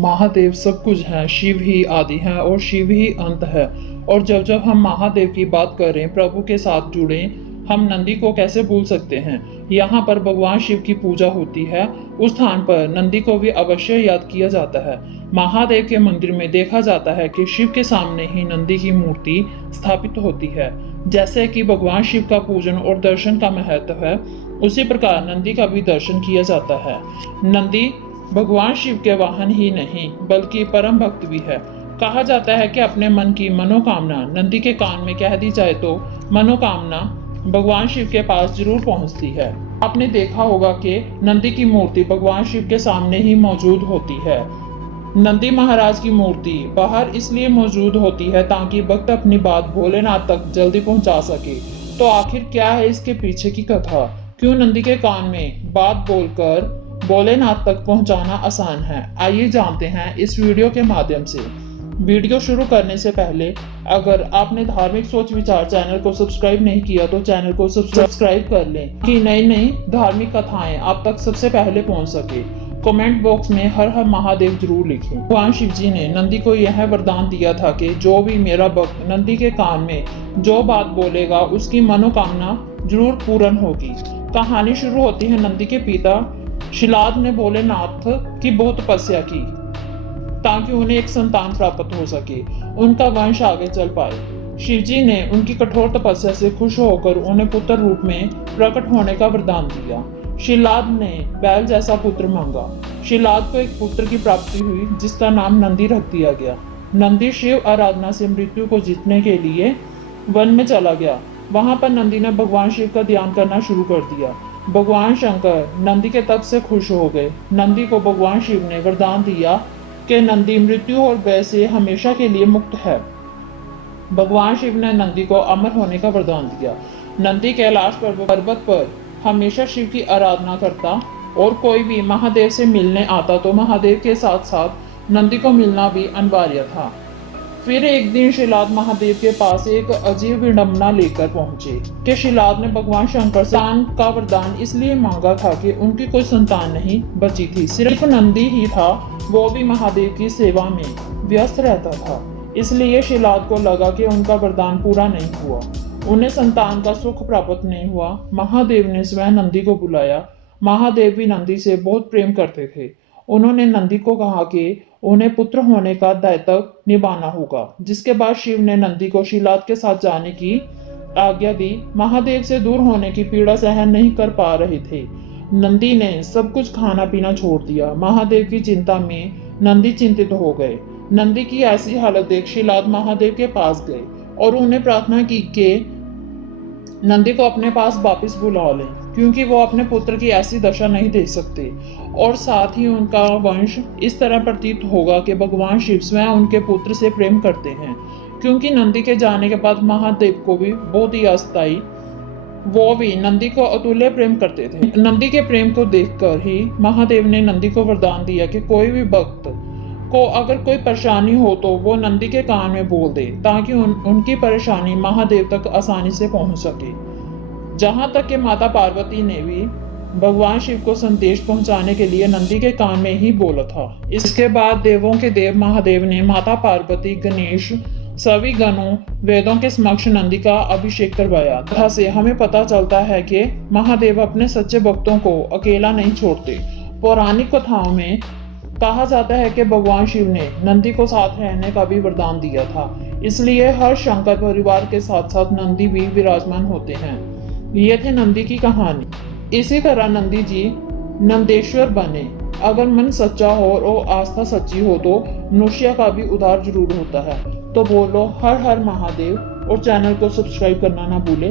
महादेव सब कुछ हैं, शिव ही आदि हैं और शिव ही अंत है। और जब जब हम महादेव की बात करें, प्रभु के साथ जुड़े, हम नंदी को कैसे भूल सकते हैं। यहाँ पर भगवान शिव की पूजा होती है, उस स्थान पर नंदी को भी अवश्य याद किया जाता है। महादेव के मंदिर में देखा जाता है कि शिव के सामने ही नंदी की मूर्ति स्थापित होती है। जैसे कि भगवान शिव का पूजन और दर्शन का महत्व है, उसी प्रकार नंदी का भी दर्शन किया जाता है। नंदी भगवान शिव के वाहन ही नहीं बल्कि परम भक्त भी है। कहा जाता है कि अपने मन की मनोकामना नंदी के कान में कह दी जाए तो मनोकामना भगवान शिव के पास जरूर पहुंचती है। आपने देखा होगा कि नंदी की मूर्ति भगवान शिव के सामने ही मौजूद होती है। नंदी महाराज की मूर्ति बाहर इसलिए मौजूद होती है ताकि भक्त अपनी बात भोलेनाथ तक जल्दी पहुंचा सके। तो आखिर क्या है इसके पीछे की कथा? क्यों नंदी के कान में बात बोलकर भोलेनाथ तक पहुंचाना आसान है? आइए जानते हैं इस वीडियो के माध्यम से। वीडियो शुरू करने से पहले अगर आपने धार्मिक सोच विचार चैनल को सब्सक्राइब नहीं किया तो चैनल को सब्सक्राइब कर लें कि नई नई धार्मिक कथाएं आप तक सबसे पहले पहुंच सके। कमेंट बॉक्स में हर हर महादेव जरूर लिखें। भगवान शिव जी ने नंदी को यह वरदान दिया था कि जो भी मेरा भक्त नंदी के कान में जो बात बोलेगा उसकी मनोकामना जरूर पूर्ण होगी। कहानी शुरू होती है नंदी के पिता शिलाद ने भोलेनाथ की बहुत तपस्या की ताकि उन्हें एक संतान प्राप्त हो सके, उनका वंश आगे चल पाए। शिवजी ने उनकी कठोर तपस्या से खुश होकर उन्हें पुत्र रूप में प्रकट होने का वरदान दिया। शिलाद ने बैल जैसा पुत्र मांगा। शिलाद को एक पुत्र की प्राप्ति हुई जिसका नाम नंदी रख दिया गया। नंदी शिव आराधना से मृत्यु को जीतने के लिए वन में चला गया। वहां पर नंदी ने भगवान शिव का ध्यान करना शुरू कर दिया। भगवान शंकर नंदी के तप से खुश हो गए। नंदी को भगवान शिव ने वरदान दिया कि नंदी मृत्यु और भय से हमेशा के लिए मुक्त है। भगवान शिव ने नंदी को अमर होने का वरदान दिया। नंदी कैलाश पर्वत पर हमेशा शिव की आराधना करता और कोई भी महादेव से मिलने आता तो महादेव के साथ साथ नंदी को मिलना भी अनिवार्य था। फिर एक दिन शिलाद महादेव के पास एक अजीब विडंबना लेकर पहुंचे कि शिलाद ने भगवान शंकर से संतान का वरदान इसलिए मांगा था कि उनकी कोई संतान नहीं बची थी। सिर्फ नंदी ही था, वो भी महादेव की सेवा में व्यस्त रहता था। इसलिए शिलाद को लगा कि उनका वरदान पूरा नहीं हुआ, उन्हें संतान का सुख प्राप्त नहीं हुआ। महादेव ने स्वयं नंदी को बुलाया। महादेव भी नंदी से बहुत प्रेम करते थे। उन्होंने नंदी को कहा कि उन्हें पुत्र होने का दायित्व निभाना होगा। जिसके बाद शिव ने नंदी को शिलाद के साथ जाने की आज्ञा दी। महादेव से दूर होने की पीड़ा सहन नहीं कर पा रहे थे। नंदी ने सब कुछ खाना पीना छोड़ दिया। महादेव की चिंता में नंदी चिंतित हो गए। नंदी की ऐसी हालत देख शिलाद महादेव के पास गए और उन्हें प्रार्थना की कि नंदी को अपने पास वापस बुला लें, क्योंकि वो अपने पुत्र की ऐसी दशा नहीं देख सकते और साथ ही उनका वंश इस तरह प्रतीत होगा कि भगवान शिव स्वयं उनके पुत्र से प्रेम करते हैं। क्योंकि नंदी के जाने के बाद महादेव को भी बहुत ही अस्थायी, वो भी नंदी को अतुल्य प्रेम करते थे। नंदी के प्रेम को देखकर ही महादेव ने नंदी को वरदान दिया कि कोई भी भक्त को अगर कोई परेशानी हो तो वो नंदी के कान में बोल दे ताकि उनकी परेशानी महादेव तक आसानी से पहुंच सके। जहां तक कि माता पार्वती ने भी भगवान शिव को संदेश पहुंचाने के लिए नंदी के कान में ही बोला था। इसके बाद देवों के देव महादेव ने माता पार्वती, गणेश, सभी गणों, वेदों के समक्ष नंदी का अभिषेक करवाया। तथा से हमें पता चलता है कि महादेव अपने सच्चे भक्तों को अकेला नहीं छोड़ते। पौराणिक कथाओं में कहा जाता है कि भगवान शिव ने नंदी को साथ रहने का भी वरदान दिया था। इसलिए हर शंकर परिवार के साथ साथ नंदी भी विराजमान होते हैं। ये थे नंदी की कहानी। इसी तरह नंदी जी नंदेश्वर बने। अगर मन सच्चा हो और आस्था सच्ची हो तो मनुष्य का भी उद्धार जरूर होता है। तो बोलो हर हर महादेव और चैनल को सब्सक्राइब करना ना भूले।